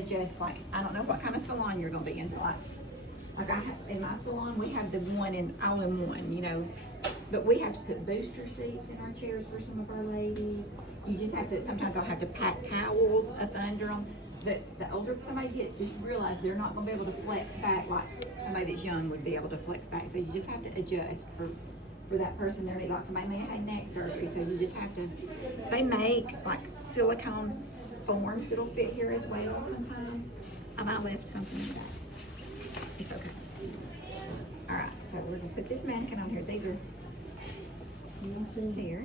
adjust, like, I don't know what kind of salon you're gonna be in, like I have, in my salon, we have the one in all-in-one, you know, but we have to put booster seats in our chairs for some of our ladies. You just have to, sometimes I'll have to pack towels up under them. The older somebody gets, just realize they're not gonna be able to flex back like somebody that's young would be able to flex back. So you just have to adjust for that person there. Like somebody may have had neck surgery, so you just have to, they make like silicone forms that'll fit here as well sometimes. I left something in the back. It's okay. All right, so we're gonna put this mannequin on here. These are here.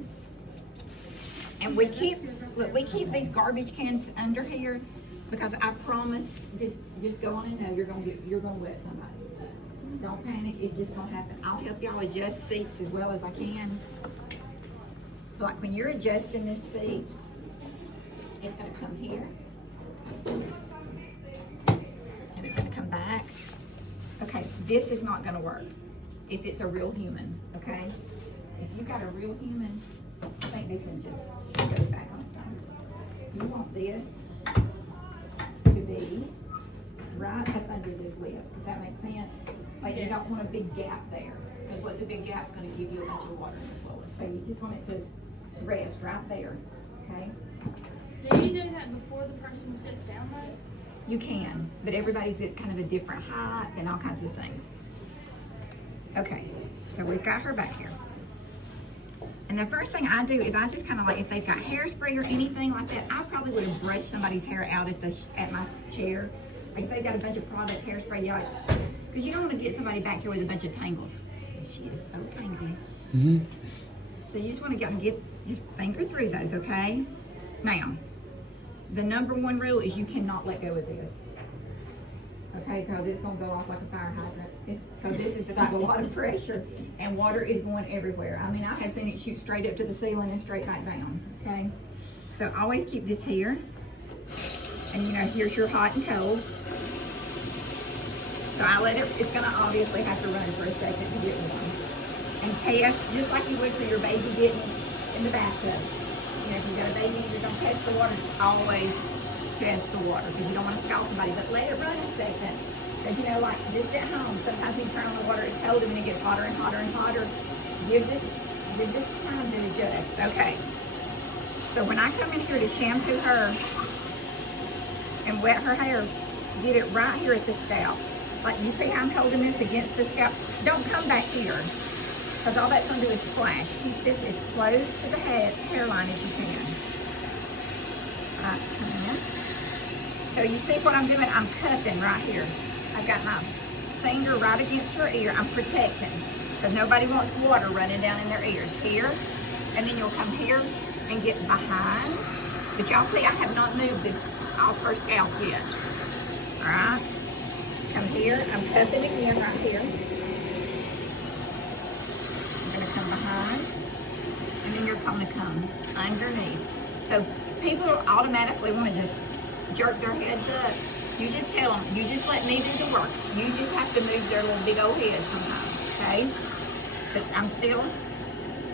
And we keep, look, we keep these garbage cans under here because I promise, just go on and know you're gonna wet somebody. Don't panic, it's just gonna happen. I'll help y'all adjust seats as well as I can. Like when you're adjusting this seat, it's gonna come here. And it's gonna come back. Okay, this is not gonna work if it's a real human, okay? If you got a real human, I think this one just goes back on its own. You want this to be right up under this lip. Does that make sense? Like you don't want a big gap there, because what's a big gap is going to give you a bunch of water in the floor. So you just want it to rest right there, okay? Do you do that before the person sits down though? You can, but everybody's at kind of a different height and all kinds of things. Okay, so we've got her back here. And the first thing I do is I just kind of like, if they've got hairspray or anything like that, I probably would have brushed somebody's hair out at my chair. Like if they've got a bunch of product hairspray, yeah, because you don't want to get somebody back here with a bunch of tangles. She is so tangly. Mm-hmm. So you just want to just finger through those, okay? Now, the number one rule is you cannot let go of this. Okay, because it's going to go off like a fire hydrant. Because this is got a lot of pressure and water is going everywhere. I mean, I have seen it shoot straight up to the ceiling and straight back down, okay? So always keep this here. And you know, here's your hot and cold. So I let it, it's going to obviously have to run for a second to get warm. And test, just like you would for your baby getting in the bathtub. You know, if you've got a baby and you're going to test the water, always test the water because you don't want to scald somebody, but let it run a second. Because you know, like just at home, sometimes you turn on the water, it's cold, and then it gets hotter and hotter and hotter. Give this time to adjust. Okay. So when I come in here to shampoo her and wet her hair, get it right here at the scalp. Like you see how I'm holding this against the scalp. Don't come back here, because all that's going to do is splash. Keep this as close to the hairline as you can. Right, come in. So you see what I'm doing? I'm cupping right here. I've got my finger right against her ear. I'm protecting, because nobody wants water running down in their ears. Here, and then you'll come here and get behind. But y'all see, I have not moved this off her scalp yet. All right, come here. I'm cupping again right here. I'm gonna come behind, and then you're gonna come underneath. So people automatically want to just jerk their heads up. You just tell them, you just let me do the work. You just have to move their little big old head sometimes, okay? But I'm still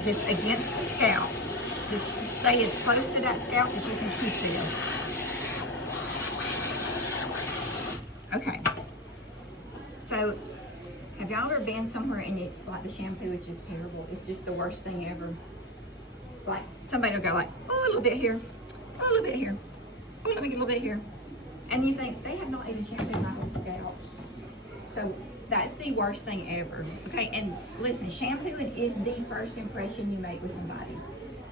just against the scalp. Just stay as close to that scalp as you can keep this. Okay. So, have y'all ever been somewhere and like the shampoo is just terrible? It's just the worst thing ever. Like somebody will go like, oh, a little bit here, oh, a little bit here, oh, let me get a little bit here. And you think, they have not even shampooed my whole scalp. So that's the worst thing ever, okay? And listen, shampooing is the first impression you make with somebody.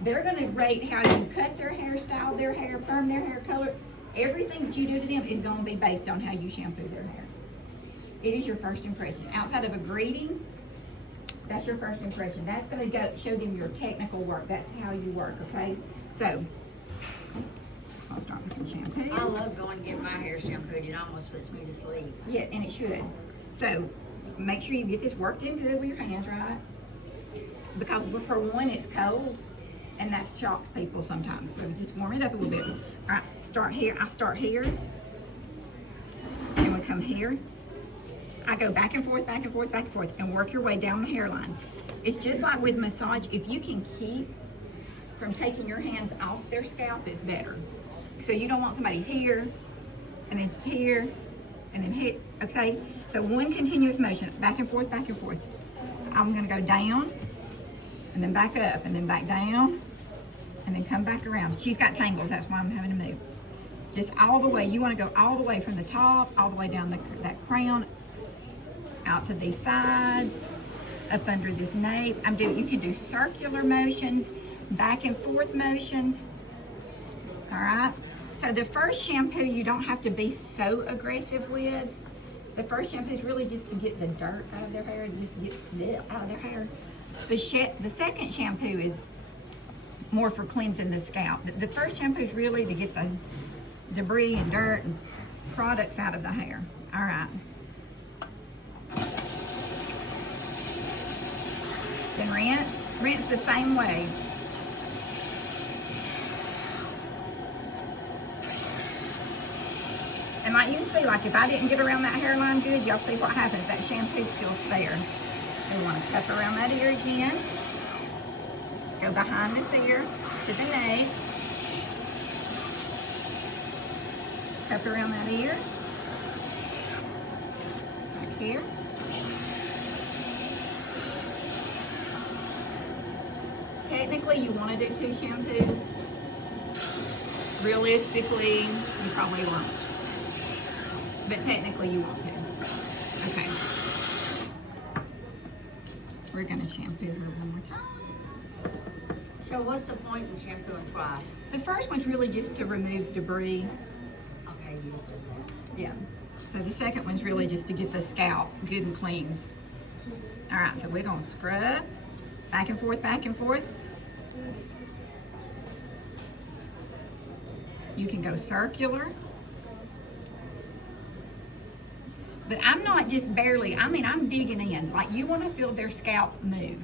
They're gonna rate how you cut their hairstyle, their hair, perm their hair color. Everything that you do to them is gonna be based on how you shampoo their hair. It is your first impression. Outside of a greeting, that's your first impression. That's gonna go show them your technical work. That's how you work, okay? So, I'll start with some shampoo. I love going and getting my hair shampooed. It almost puts me to sleep. Yeah, and it should. So, make sure you get this worked in good with your hands, right? Because for one, it's cold, and that shocks people sometimes. So just warm it up a little bit. All right, start here. I start here, and we come here. I go back and forth, back and forth, back and forth, and work your way down the hairline. It's just like with massage. If you can keep from taking your hands off their scalp, it's better. So you don't want somebody here and it's here, and then hit, okay? So one continuous motion, back and forth, back and forth. I'm gonna go down, and then back up, and then back down, and then come back around. She's got tangles, that's why I'm having to move. Just all the way, you wanna go all the way from the top, all the way down that crown, out to these sides, up under this nape. You can do circular motions, back and forth motions, all right? So the first shampoo you don't have to be so aggressive with. The first shampoo is really just to get the dirt out of their hair, just to get it out of their hair. The second shampoo is more for cleansing the scalp. The first shampoo is really to get the debris and dirt and products out of the hair. All right. Then rinse the same way. And like you can see, like if I didn't get around that hairline good, y'all see what happens. That shampoo's still there. We want to cup around that ear again. Go behind this ear to the nape. Cup around that ear. Back here. Technically, you want to do 2 shampoos. Realistically, you probably won't. But technically, you want to. Okay. We're going to shampoo her one more time. So what's the point in shampooing twice? The first one's really just to remove debris. Okay, you said that. Yeah. So the second one's really just to get the scalp good and clean. All right, so we're going to scrub back and forth, back and forth. You can go circular. But I'm not just barely, I mean, I'm digging in. Like you want to feel their scalp move.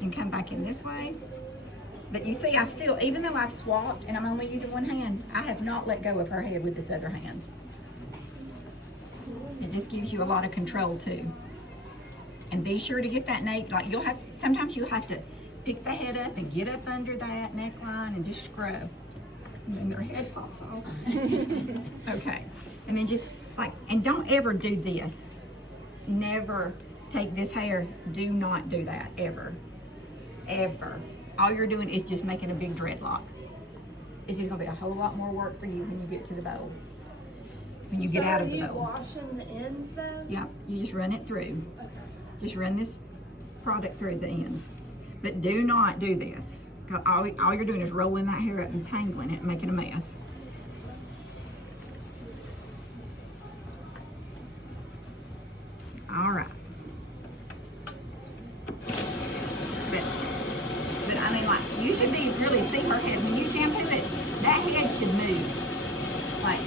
And come back in this way. But you see, I still, even though I've swapped and I'm only using one hand, I have not let go of her head with this other hand. It just gives you a lot of control too. And be sure to get that nape, like sometimes you'll have to pick the head up and get up under that neckline and just scrub. And then their head pops off. Okay. And then just and don't ever do this. Never take this hair. Do not do that, ever. Ever. All you're doing is just making a big dreadlock. It's just gonna be a whole lot more work for you when you get to the bowl. When you get out of the bowl. So are you washing the ends then? Yeah, you just run it through. Okay. Just run this product through the ends. But do not do this. 'Cause all you're doing is rolling that hair up and tangling it and making a mess. All right. But I mean, like, you should really see her head. When you shampoo it, that head should move. Like,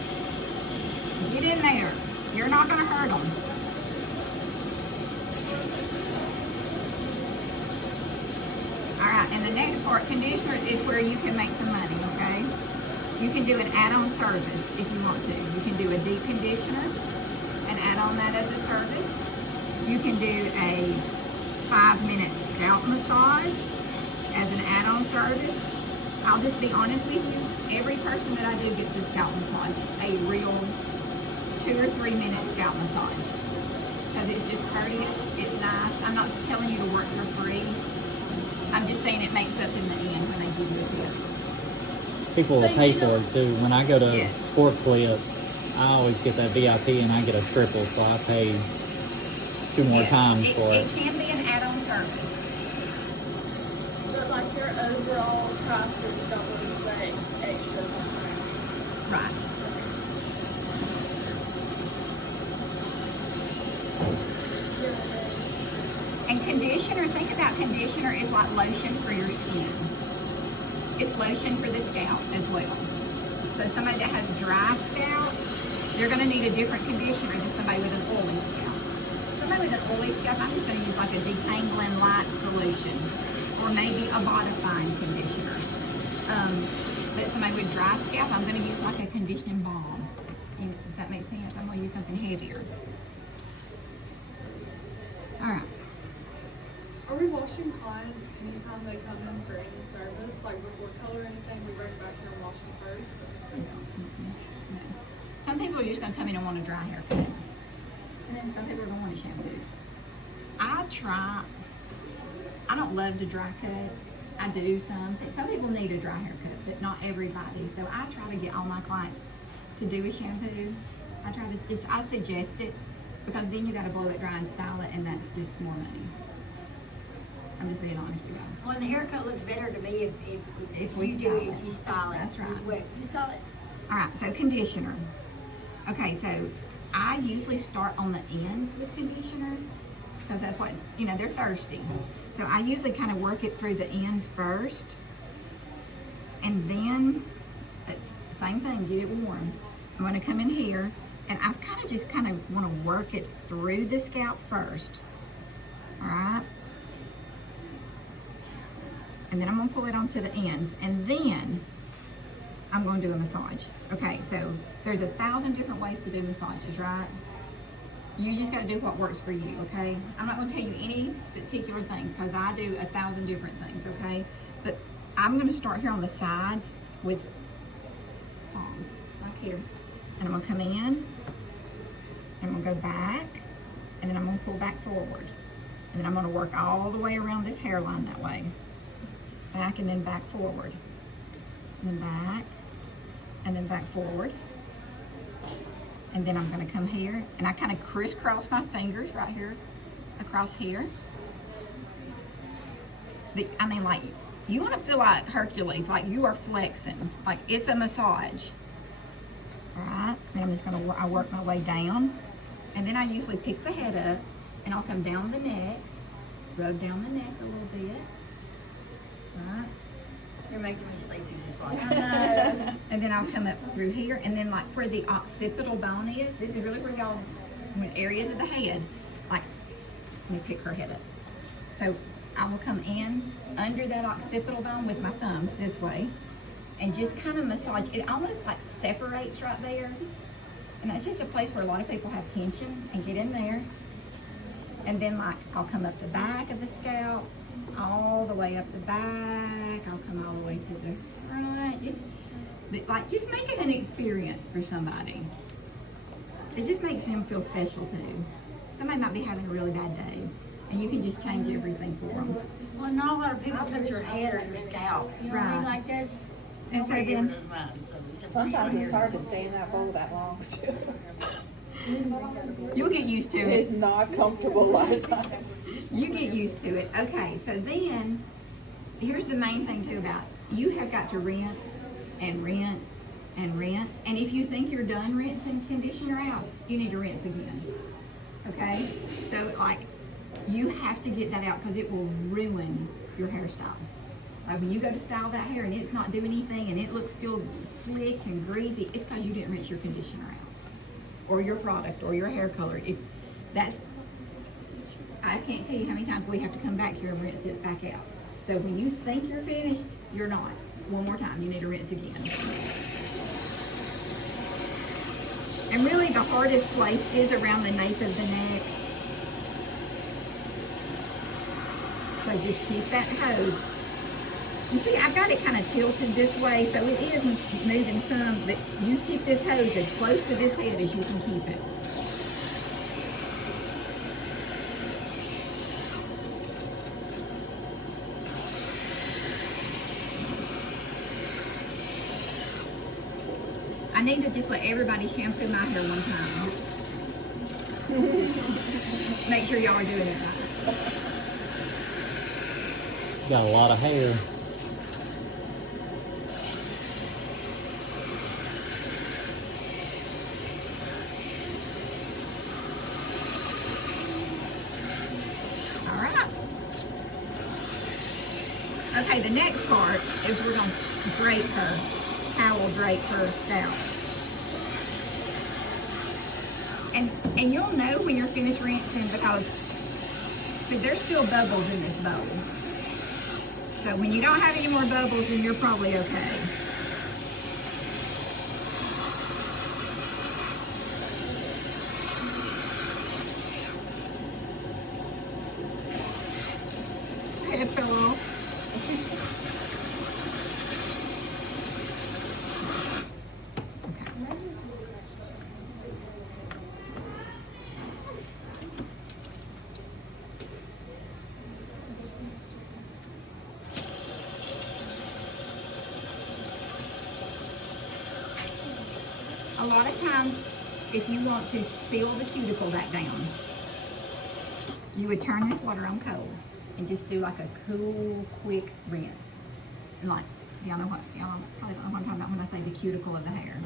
get in there. You're not going to hurt them. All right, and the next part, conditioner, is where you can make some money, okay? You can do an add-on service if you want to. You can do a deep conditioner and add on that as a service. You can do a 5-minute scalp massage as an add-on service. I'll just be honest with you, every person that I do gets a scalp massage, a real 2 or 3 minute scalp massage. Because it's just courteous, it's nice. I'm not telling you to work for free. I'm just saying it makes up in the end when they give you a tip. People will pay for it too. When I go to Yes. Sport Clips, I always get that VIP and I get a triple, so I pay 2 more Yes, times for it. It can be an add-on service. But like your overall prices don't reflect extras on there. Right. And conditioner, think about conditioner is like lotion for your skin. It's lotion for the scalp as well. So somebody that has dry scalp, they're gonna need a different conditioner than somebody with an oily scalp. Somebody with an oily scalp, I'm just gonna use like a detangling light solution or maybe a bodifying conditioner. But somebody with dry scalp, I'm gonna use like a conditioning balm. And does that make sense? I'm gonna use something heavier. All right. Are we washing clients anytime they come in for any service? Like before color or anything, we bring it back here and wash them first? No. some people are just gonna come in and want a dry haircut. And then some people are gonna want a shampoo. I don't love to dry cut. I do some people need a dry haircut, but not everybody. So I try to get all my clients to do a shampoo. I suggest it, because then you gotta blow it dry and style it, and that's just more money. I'm just being honest with you. Well, and the haircut looks better to me if we you style do, it. if you style it. That's right. It's wet. You style it. All right, so conditioner. Okay, so I usually start on the ends with conditioner, because that's what, they're thirsty. So I usually kind of work it through the ends first, and then it's the same thing, get it warm. I'm gonna come in here, and I kind of want to work it through the scalp first. All right. And then I'm gonna pull it onto the ends, and then I'm gonna do a massage. Okay, so there's 1,000 different ways to do massages, right? You just gotta do what works for you, okay? I'm not gonna tell you any particular things, because I do 1,000 different things, okay? But I'm gonna start here on the sides with palms, like here. And I'm gonna come in, and I'm gonna go back, and then I'm gonna pull back forward. And then I'm gonna work all the way around this hairline that way. Back and then back forward. And then back, and then back forward. And then I'm gonna come here, and I kind of crisscross my fingers right here, across here. Like, you wanna feel like Hercules, like you are flexing, like it's a massage. All right, then I'm just gonna work my way down. And then I usually pick the head up, and I'll come down the neck, rub down the neck a little bit. All right. You're making me sleepy just watching. And then I'll come up through here, and then like where the occipital bone is, this is really where y'all, when areas of the head, like, let me pick her head up. So I will come in under that occipital bone with my thumbs this way, and just kind of massage. It almost like separates right there. And that's just a place where a lot of people have tension, and get in there. And then like, I'll come up the back of the scalp, all the way up the back. I'll come all the way to the front. Just make it an experience for somebody. It just makes them feel special too. Somebody might be having a really bad day, and you can just change everything for them. Well, not a lot of people touch your head or your scalp. You know what I mean? Right. Like this. And so then, Sometimes it's hard to stay in that bowl that long. you'll get used to It's it. not comfortable a lot of times. You get used to it. Okay, so then, here's the main thing too about it. You have got to rinse and rinse and rinse. And if you think you're done rinsing conditioner out, you need to rinse again. Okay? So like, you have to get that out, because it will ruin your hairstyle. Like when you go to style that hair and it's not doing anything and it looks still slick and greasy, it's because you didn't rinse your conditioner out, or your product, or your hair color. I can't tell you how many times we have to come back here and rinse it back out. So when you think you're finished, you're not. One more time, you need to rinse again. And really the hardest place is around the nape of the neck. So just keep that hose. You see, I've got it kind of tilted this way, so it is moving some, but you keep this hose as close to this head as you can keep it. I need to just let everybody shampoo my hair one time. Make sure y'all are doing it right. Got a lot of hair. All right. Okay, the next part is we're going to drape her, towel drape her scalp. And you'll know when you're finished rinsing, because, see, there's still bubbles in this bowl. So when you don't have any more bubbles, then you're probably okay. Head fell off. a lot of times, if you want to seal the cuticle back down, you would turn this water on cold and just do like a cool, quick rinse. And like, y'all probably don't know what I'm talking about when I say the cuticle of the hair.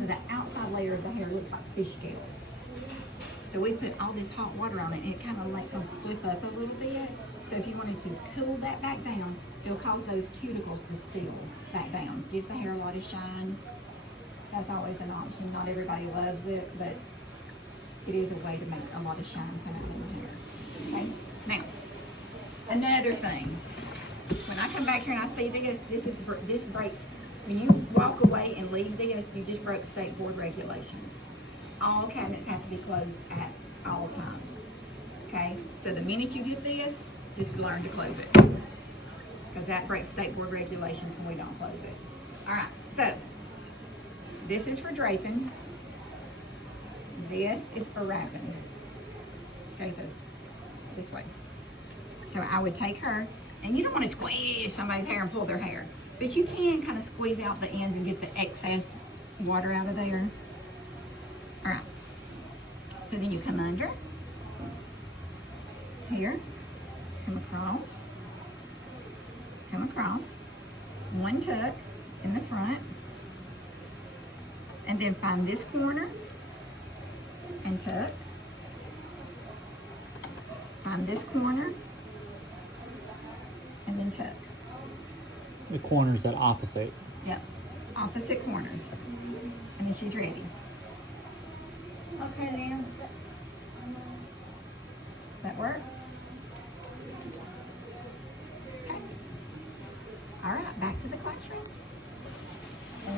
So the outside layer of the hair looks like fish scales. So we put all this hot water on it, and it kind of makes them flip up a little bit. So if you wanted to cool that back down, it'll cause those cuticles to seal back down. Gives the hair a lot of shine. That's always an option. Not everybody loves it, but it is a way to make a lot of shine come out in the hair. Okay? Now, another thing. When I come back here and I see this, this breaks. When you walk away and leave this, you just broke state board regulations. All cabinets have to be closed at all times. Okay? So the minute you get this, just learn to close it. Because that breaks state board regulations when we don't close it. Alright, so this is for draping. This is for wrapping. Okay, so this way. So I would take her, and you don't want to squeeze somebody's hair and pull their hair, but you can kind of squeeze out the ends and get the excess water out of there. All right. So then you come under here, come across, one tuck in the front, and then find this corner and tuck. Find this corner and then tuck. The corners that opposite. Yep, opposite corners. And then she's ready. Okay, then. Does that work? Okay. All right, back